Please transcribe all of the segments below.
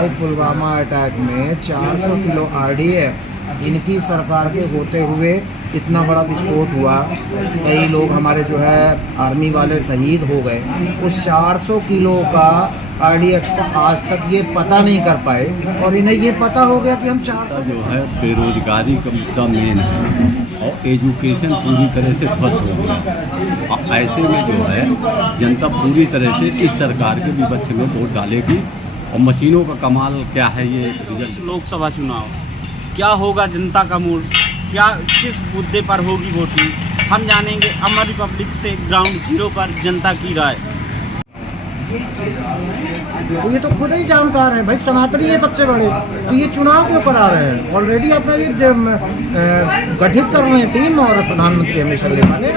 भाई पुलवामा अटैक में 400 kilo RDF इनकी सरकार के होते हुए इतना बड़ा विस्फोट हुआ, कई लोग हमारे जो है आर्मी वाले शहीद हो गए। उस 400 किलो का RDF का आज तक ये पता नहीं कर पाए और इन्हें ये पता हो गया कि हम 400 जो है बेरोजगारी का मुद्दा मेन है और एजुकेशन पूरी तरह से ध्वस्त हो गया। और ऐसे में जो है जनता पूरी तरह से इस सरकार के विपक्ष में वोट डालेगी। और मशीनों का कमाल क्या है ये रिजल्ट। लोकसभा चुनाव क्या होगा, जनता का मूड क्या, किस मुद्दे पर होगी वोटिंग, हम जानेंगे अमर रिपब्लिक से ग्राउंड जीरो पर जनता की राय। ये तो खुद ही जानकार हैं भाई, सनातनी है सबसे बड़े, तो ये चुनाव के ऊपर आ रहे हैं। ऑलरेडी अपना ये गठित कर रहे हैं टीम और प्रधानमंत्री हमेशा ले माने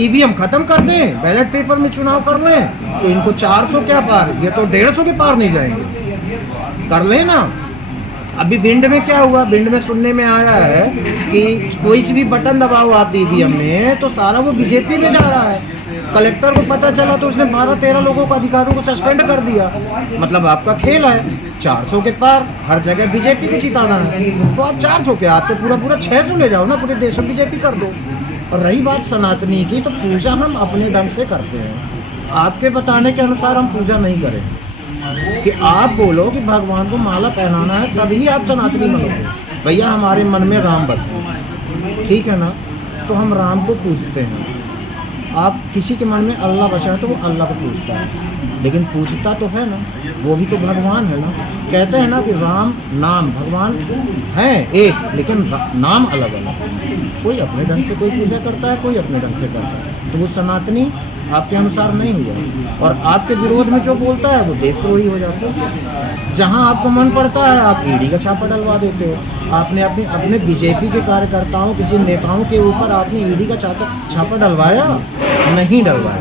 EVM खत्म कर दें, बैलेट पेपर में चुनाव कर लें तो इनको 400 क्या पार, ये तो 150 के पार नहीं जाएंगे। कर लें ना। अभी भिंड में क्या हुआ, भिंड में सुनने में आया है कि कोई सी भी बटन दबाओ आप EVM में तो सारा वो बीजेपी में जा रहा है। कलेक्टर को पता चला तो उसने 12-13 लोगों को, अधिकारियों को सस्पेंड कर दिया। मतलब आपका खेल है 400 के पार, हर जगह बीजेपी को जिताना है। तो आप 400 के, आप तो पूरा 600 ले जाओ ना, पूरे देश में बीजेपी कर दो। और रही बात सनातनी की, तो पूजा हम अपने ढंग से करते हैं। आपके बताने के अनुसार हम पूजा नहीं करें कि आप बोलो कि भगवान को माला पहनाना है तभी आप सनातनी बनोगे। भैया हमारे मन में राम बसे, ठीक है ना, तो हम राम को पूजते हैं। आप किसी के मन में अल्लाह बसा है तो वो अल्लाह को पूजता है, लेकिन पूजता तो है ना, वो भी तो भगवान है ना। कहते हैं ना कि राम नाम भगवान है एक, लेकिन नाम अलग अलग। कोई अपने ढंग से कोई पूजा करता है, कोई अपने ढंग से करता है। तो वो सनातनी आपके अनुसार नहीं हुआ, और आपके विरोध में जो बोलता है वो देशद्रोही हो जाता है। जहां आपको मन पड़ता है आप ईडी का छापा डलवा देते हो। आपने अपने बीजेपी के कार्यकर्ताओं, किसी नेताओं के ऊपर आपने ईडी का छापा डलवाया? नहीं डलवाया।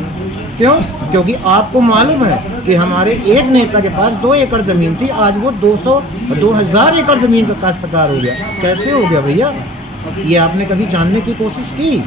क्यों? क्योंकि आपको मालूम है कि हमारे एक नेता के पास 2 एकड़ जमीन थी, आज वो 2000 एकड़ जमीन का काश्तकार हो गया। कैसे हो गया भैया? ये आपने कभी जानने की कोशिश की?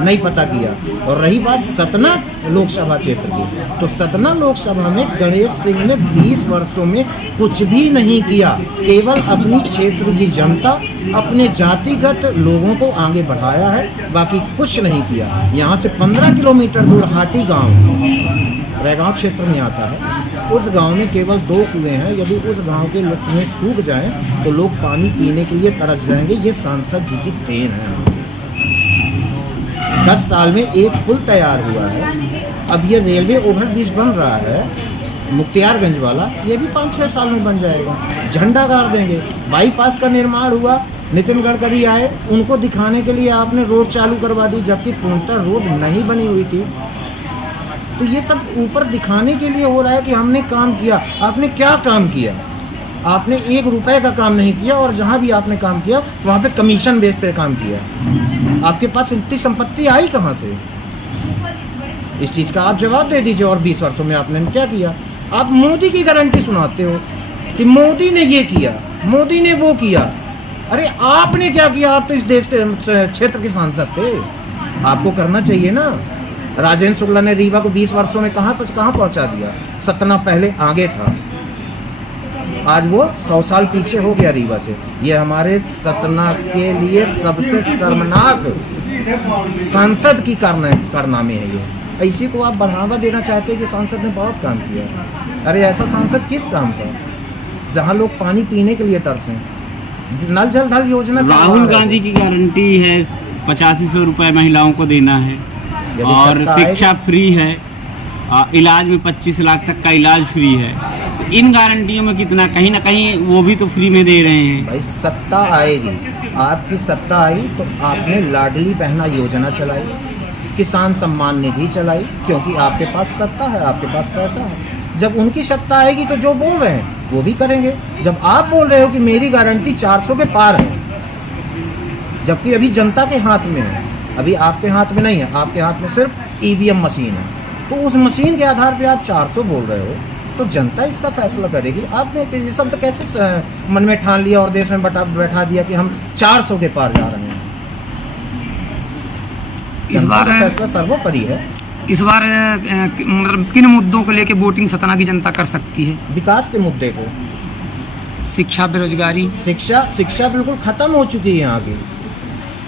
नहीं पता किया। और रही बात सतना लोकसभा क्षेत्र की, तो सतना लोकसभा में गणेश सिंह ने 20 वर्षों में कुछ भी नहीं किया। केवल अपनी क्षेत्र की जनता, अपने जातिगत लोगों को आगे बढ़ाया है, बाकी कुछ नहीं किया। यहाँ से 15 किलोमीटर दूर हाटी गांव रैगांव क्षेत्र में आता है। उस गांव में केवल 2 कुएं हैं। यदि उस गांव के कुएं सूख जाएं तो लोग पानी पीने के लिए तरस जाएंगे। ये सांसद जी की देन है। 10 साल में एक पुल तैयार हुआ है। अब ये रेलवे ओवरब्रिज बन रहा है मुख्तियारगंज वाला, ये भी 5-6 साल में बन जाएगा। झंडा गाड़ देंगे। बाईपास का निर्माण हुआ, नितिन गडकरी आए, उनको दिखाने के लिए आपने रोड चालू करवा दी, जबकि पूर्णतः रोड नहीं बनी हुई थी। तो ये सब ऊपर दिखाने के लिए हो रहा है कि हमने काम किया। आपने क्या काम किया? आपने 1 रुपए का काम नहीं किया, और जहाँ भी आपने काम किया वहाँ पे कमीशन बेस पे काम किया। आपके पास इतनी संपत्ति आई कहाँ से? इस चीज़ का आप जवाब दे दीजिए। और 20 वर्षों में आपने क्या किया? आप मोदी की गारंटी सुनाते हो कि मोदी ने ये किया, मोदी ने वो किया। अरे आपने क्या किया? आप तो इस देश के क्षेत्र के सांसद थे, आपको करना चाहिए ना। राजेंद्र शुक्ला ने रीवा को 20 वर्षों में कहाँ पहुँचा दिया। सतना पहले आगे था, आज वो 100 साल पीछे हो गया रीवा से। ये हमारे सतना के लिए सबसे शर्मनाक सांसद की कारनामे है ये। इसी को आप बढ़ावा देना चाहते हैं कि सांसद ने बहुत काम किया। अरे ऐसा सांसद किस काम का, जहाँ लोग पानी पीने के लिए तरसें? नल जल धल योजना राहुल गांधी की गारंटी है 8500 रुपये महिलाओं को देना है, और शिक्षा फ्री है, इलाज में 25 लाख तक का इलाज फ्री है। इन गारंटियों में कितना, कहीं ना कहीं वो भी तो फ्री में दे रहे हैं। भाई सत्ता आएगी, आपकी सत्ता आई तो आपने लाडली बहना योजना चलाई, किसान सम्मान निधि चलाई, क्योंकि आपके पास सत्ता है, आपके पास पैसा है। जब उनकी सत्ता आएगी तो जो बोल रहे हैं वो भी करेंगे। जब आप बोल रहे हो कि मेरी गारंटी 400 के पार है, जबकि अभी जनता के हाथ में है, अभी आपके हाथ में नहीं है, आपके हाथ में सिर्फ EVM मशीन है, तो उस मशीन के आधार पे आप 400 बोल रहे हो, तो जनता इसका फैसला करेगी। आपने ये सब तो कैसे मन में ठान लिया और देश में बैठा दिया कि हम 400 के पार जा रहे हैं? इस बार फैसला सर्वोपरि है। इस बार मतलब किन मुद्दों को लेकर वोटिंग सतना की जनता कर सकती है? विकास के मुद्दे को, शिक्षा, बेरोजगारी। शिक्षा बिल्कुल खत्म हो चुकी है यहाँ की।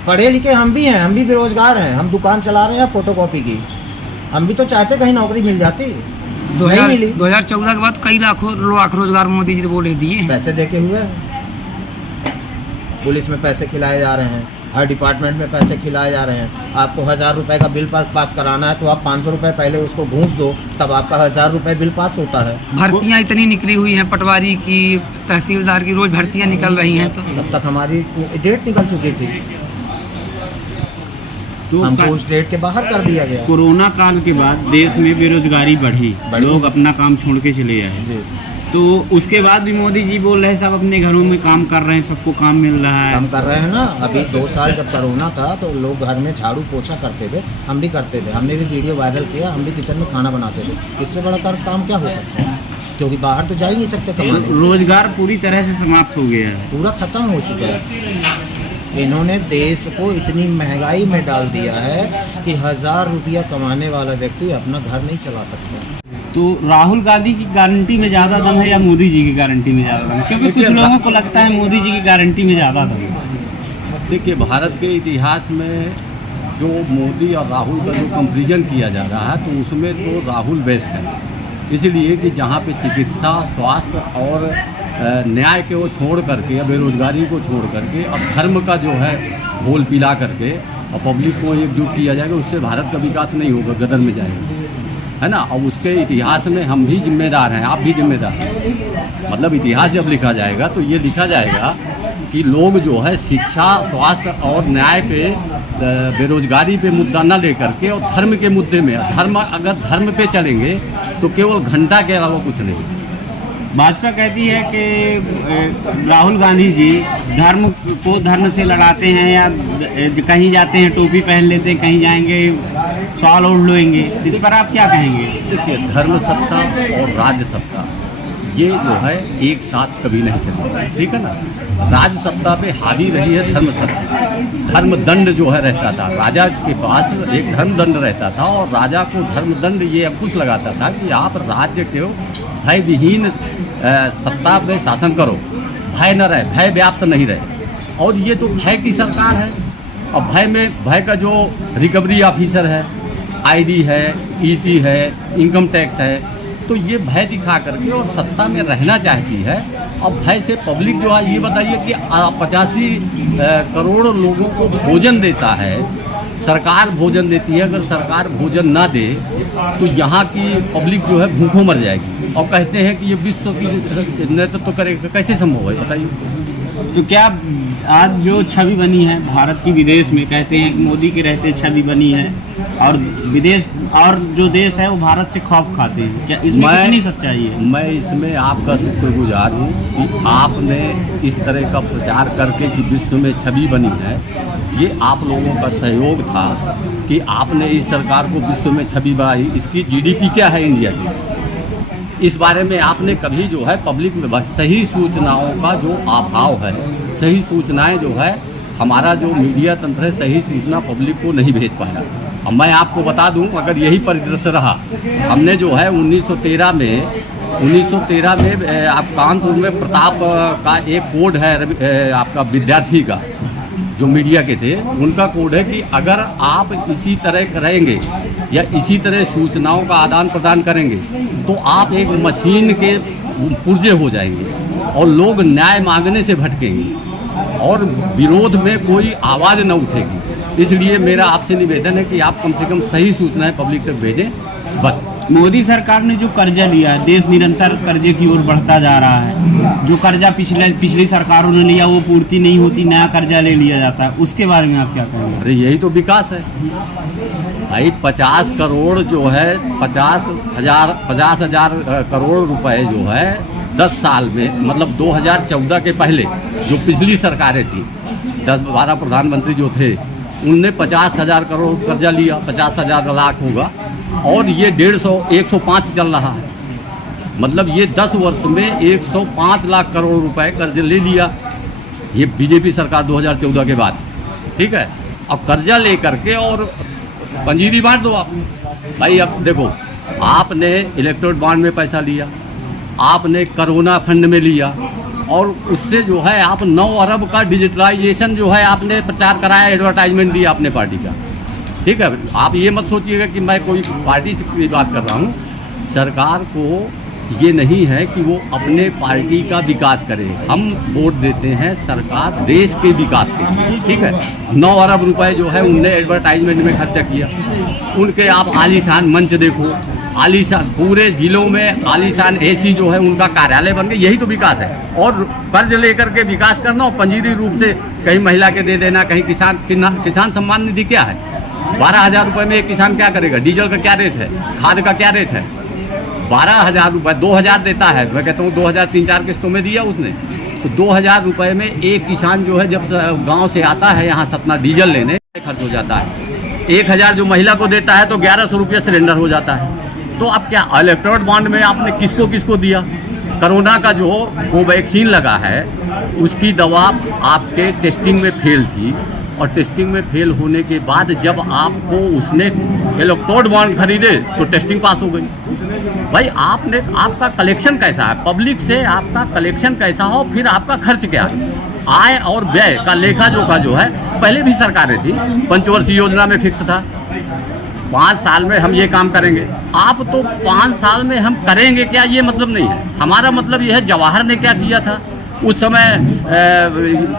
पढ़े लिखे हम भी हैं, हम भी बेरोजगार हैं, हम दुकान चला रहे हैं फोटोकॉपी की। हम भी तो चाहते कहीं नौकरी मिल जाती, नहीं मिली। 2014 के बाद कई लाख रोजगार मोदी जी ने बोले दिए हैं। पैसे देके हुए, पुलिस में पैसे खिलाए जा रहे हैं, हर डिपार्टमेंट में पैसे खिलाए जा रहे हैं। आपको 1000 रुपये का बिल पास कराना है तो आप 500 रुपये पहले उसको घूस दो, तब आपका 1000 रुपये बिल पास होता है। भर्तियाँ इतनी निकली हुई हैं, पटवारी की, तहसीलदार की, रोज भर्तियाँ निकल रही हैं। तो तब तक हमारी डेट निकल चुकी थी, तो हमको उस डेट के बाहर कर दिया गया। कोरोना काल के बाद देश में बेरोजगारी बढ़ी, लोग अपना काम छोड़ के चले आए। तो उसके बाद भी मोदी जी बोल रहे हैं सब अपने घरों में काम कर रहे हैं, सबको काम मिल रहा है। हम कर रहे हैं ना। अभी 2 साल जब कोरोना था तो लोग घर में झाड़ू पोछा करते थे, हम भी करते थे, हमने भी वीडियो वायरल किया, हम भी किचन में खाना बनाते थे। इससे बड़ा काम क्या हो सकता है? क्योंकि बाहर तो जा ही नहीं सकते कमाने। रोजगार पूरी तरह से समाप्त हो गया है, पूरा खत्म हो चुका है। इन्होंने देश को इतनी महंगाई में डाल दिया है कि 1000 रुपया कमाने वाला व्यक्ति अपना घर नहीं चला सकता। तो राहुल गांधी की गारंटी में ज़्यादा दम है या मोदी जी की गारंटी में ज़्यादा दम? क्योंकि कुछ लोगों को लगता है मोदी जी की गारंटी में ज़्यादा दम है। देखिए, भारत के इतिहास में जो मोदी और राहुल का जो कंपेरिजन किया जा रहा है तो उसमें तो राहुल बेस्ट है, इसलिए कि जहाँ पे चिकित्सा, स्वास्थ्य और न्याय को छोड़ करके या बेरोजगारी को छोड़ करके अब धर्म का जो है घोल पिला करके और पब्लिक को एकजुट किया जाएगा, उससे भारत का विकास नहीं होगा, गदर में जाएगा, है ना। और उसके इतिहास में हम भी जिम्मेदार हैं, आप भी जिम्मेदार हैं। मतलब इतिहास जब लिखा जाएगा तो ये लिखा जाएगा कि लोग जो है शिक्षा, स्वास्थ्य और न्याय पे, बेरोजगारी पे मुद्दा न लेकर के और धर्म के मुद्दे में, अगर धर्म पे चलेंगे तो केवल घंटा के अलावा कुछ नहीं। भाजपा कहती है कि राहुल गांधी जी धर्म को धर्म से लड़ाते हैं, या कहीं जाते हैं टोपी पहन लेते हैं, कहीं जाएंगे शॉल ओढ़ लेंगे। इस पर आप क्या कहेंगे? देखिए, धर्म सत्ता और राज्य सत्ता ये जो है एक साथ कभी नहीं चलेगा, ठीक है ना। राज्य सत्ता पे हावी रही है धर्म सत्ता। धर्म दंड जो है रहता था, राजा के पास एक धर्म दंड रहता था और राजा को धर्म दंड ये अंकुश लगाता था कि आप राज्य के भय विहीन सत्ता में शासन करो, भय न रहे, भय व्याप्त नहीं रहे। और ये तो भय की सरकार है। और भय का जो रिकवरी ऑफिसर है, आईडी है, ईटी है, इनकम टैक्स है, तो ये भय दिखा करके और सत्ता में रहना चाहती है। और भय से पब्लिक जो है, ये बताइए कि 85 करोड़ लोगों को भोजन देता है, सरकार भोजन देती है। अगर सरकार भोजन ना दे तो यहाँ की पब्लिक जो है भूखों मर जाएगी। और कहते हैं कि ये विश्व की नेतृत्व करेगा, कैसे संभव है बताइए। तो क्या आज जो छवि बनी है भारत की विदेश में, कहते हैं कि मोदी के रहते छवि बनी है और विदेश और जो देश है वो भारत से खौफ खाते हैं, क्या इसमें कितनी सच्चाई है? मैं इसमें आपका शुक्रगुजार हूँ कि आपने इस तरह का प्रचार करके कि विश्व में छवि बनी है, ये आप लोगों का सहयोग था कि आपने इस सरकार को विश्व में छवि बढ़ाई। इसकी जीडीपी क्या है इंडिया की, इस बारे में आपने कभी जो है पब्लिक में सही सूचनाओं का जो अभाव है, सही सूचनाएं जो है हमारा जो मीडिया तंत्र है सही सूचना पब्लिक को नहीं भेज पाया। अब मैं आपको बता दूं, अगर यही परिदृश्य रहा, हमने जो है 1913 में आप कानपुर में प्रताप का एक कोड है आपका विद्यार्थी का, जो मीडिया के थे उनका कोड है कि अगर आप इसी तरह करेंगे या इसी तरह सूचनाओं का आदान प्रदान करेंगे तो आप एक मशीन के पुर्जे हो जाएंगे और लोग न्याय मांगने से भटकेंगे और विरोध में कोई आवाज़ न उठेगी। इसलिए मेरा आपसे निवेदन है कि आप कम से कम सही सूचनाएं पब्लिक तक भेजें, बस। मोदी सरकार ने जो कर्जा लिया है, देश निरंतर कर्जे की ओर बढ़ता जा रहा है। जो कर्जा पिछली सरकारों ने लिया वो पूर्ति नहीं होती, नया कर्जा ले लिया जाता है, उसके बारे में आप क्या कहेंगे? अरे यही तो विकास है भाई। 50 करोड़ जो है 50,000 करोड़ रुपए जो है 10 साल में, मतलब 2014 के पहले जो पिछली सरकारें थी, 10-12 प्रधानमंत्री जो थे, उनने 50,000 करोड़ कर्जा लिया, 50,000 लाख होगा, और ये 105 चल रहा है। मतलब ये 10 वर्ष में 105 लाख करोड़ रुपए कर्ज ले लिया, ये बीजेपी सरकार 2014 के बाद, ठीक है। अब कर्जा ले करके और पंजीरी बांट दो आप। भाई अब देखो, आपने इलेक्ट्रोड बॉन्ड में पैसा लिया, आपने कोरोना फंड में लिया, और उससे जो है आप 9 अरब का डिजिटलाइजेशन जो है आपने प्रचार कराया, एडवर्टाइजमेंट दिया अपने पार्टी का। ठीक है, आप ये मत सोचिएगा कि मैं कोई पार्टी से बात कर रहा हूँ। सरकार को ये नहीं है कि वो अपने पार्टी का विकास करे, हम वोट देते हैं सरकार देश के विकास के। ठीक है, 9 अरब रुपए जो है उनने एडवर्टाइजमेंट में खर्चा किया। उनके आप आलीशान मंच देखो, आलीशान पूरे जिलों में आलीशान एसी जो है उनका कार्यालय बन गए, यही तो विकास है। और कर्ज लेकर के विकास करना और पंजीरी रूप से कहीं महिला के दे देना, कहीं किसान सम्मान निधि क्या है? 12,000 रुपये में एक किसान क्या करेगा? डीजल का क्या रेट है? खाद का क्या रेट है? 12,000 रुपये, 2,000 देता है। मैं कहता हूँ 2,000 3-4 किस्तों में दिया उसने, तो 2,000 रुपये में एक किसान जो है जब गांव से आता है यहाँ सतना डीजल लेने, खर्च हो जाता है। 1,000 जो महिला को देता है तो 1,100 रुपये सिलेंडर हो जाता है। तो अब क्या इलेक्ट्रोड बॉन्ड में आपने किसको किसको दिया? कोरोना का जो कोवैक्सीन लगा है उसकी दवा आपके टेस्टिंग में फेल थी, और टेस्टिंग में फेल होने के बाद जब आपको उसने इलेक्ट्रोड बॉन्ड खरीदे तो टेस्टिंग पास हो गई। भाई आपका कलेक्शन कैसा है पब्लिक से, आपका कलेक्शन कैसा हो, फिर आपका खर्च क्या है? आय और व्यय का लेखा जोखा जो है पहले भी सरकारें थी, पंचवर्षीय योजना में फिक्स था 5 साल में हम ये काम करेंगे। आप तो 5 साल में हम करेंगे क्या, ये मतलब नहीं है हमारा। मतलब ये है जवाहर ने क्या किया था उस समय,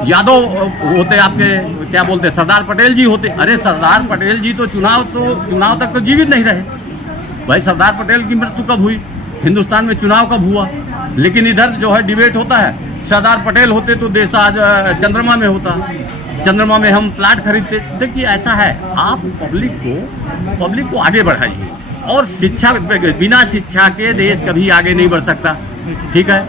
यादव होते आपके क्या बोलते सरदार पटेल जी होते। अरे सरदार पटेल जी तो चुनाव तक तो जीवित नहीं रहे। भाई सरदार पटेल की मृत्यु कब हुई? हिंदुस्तान में चुनाव कब हुआ? लेकिन इधर जो है डिबेट होता है, सरदार पटेल होते तो देश आज चंद्रमा में होता, चंद्रमा में हम प्लाट खरीदते। देखिए ऐसा है, आप पब्लिक को आगे बढ़ाइए। और शिक्षा, बिना शिक्षा के देश कभी आगे नहीं बढ़ सकता। ठीक है,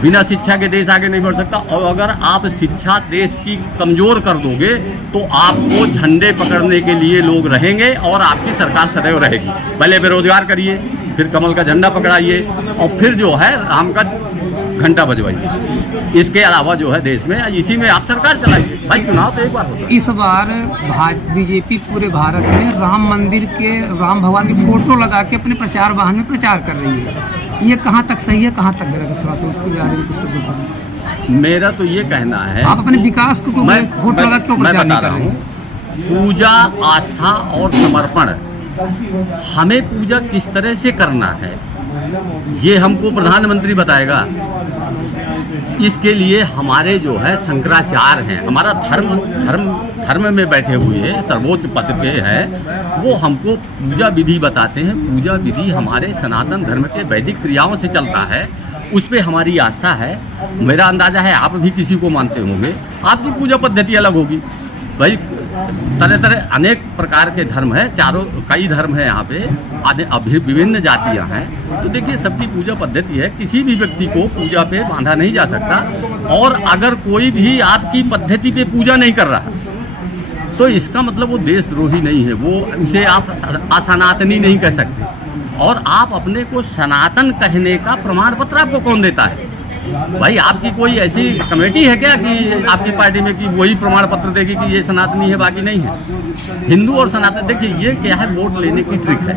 बिना शिक्षा के देश आगे नहीं बढ़ सकता। और अगर आप शिक्षा देश की कमजोर कर दोगे तो आपको झंडे पकड़ने के लिए लोग रहेंगे और आपकी सरकार सदैव रहेगी। पहले बेरोजगार करिए, फिर कमल का झंडा पकड़ाइए, और फिर जो है राम का घंटा बजवाइए। इसके अलावा जो है देश में इसी में आप सरकार चलाइए। भाई चुनाव तो एक बार होता है। इस बार बीजेपी पूरे भारत में राम मंदिर के, राम भगवान की फोटो लगा के अपने प्रचार वाहन में प्रचार कर रही है। ये कहाँ तक सही है, कहाँ तक गलत है? थोड़ा सा इसके बारे में कुछ समझिए। मेरा तो ये कहना है, आप अपने विकास को फोटो लगा क्यों प्रचार नहीं कर रहे हैं? पूजा, आस्था और समर्पण, हमें पूजा किस तरह से करना है ये हमको प्रधानमंत्री बताएगा। इसके लिए हमारे जो है शंकराचार्य हैं, हमारा धर्म में बैठे हुए हैं, सर्वोच्च पद पे है, वो हमको पूजा विधि बताते हैं। पूजा विधि हमारे सनातन धर्म के वैदिक क्रियाओं से चलता है, उस पे हमारी आस्था है। मेरा अंदाजा है आप भी किसी को मानते होंगे, आपकी पूजा पद्धति अलग होगी। भाई तरह तरह अनेक प्रकार के धर्म है, कई धर्म है यहाँ पे, अभी विभिन्न जातियाँ हैं। तो देखिए सबकी पूजा पद्धति है, किसी भी व्यक्ति को पूजा पे बांधा नहीं जा सकता। और अगर कोई भी आपकी पद्धति पे पूजा नहीं कर रहा तो इसका मतलब वो देशद्रोही नहीं है, वो उसे आप असनातनी नहीं कह सकते। और आप अपने को सनातन कहने का प्रमाण पत्र आपको कौन देता है? भाई आपकी कोई ऐसी कमेटी है क्या कि आपकी पार्टी में कि वही प्रमाण पत्र देगी कि ये सनातनी है बाकी नहीं है? हिंदू और सनातन, देखिए ये क्या है, वोट लेने की ट्रिक है।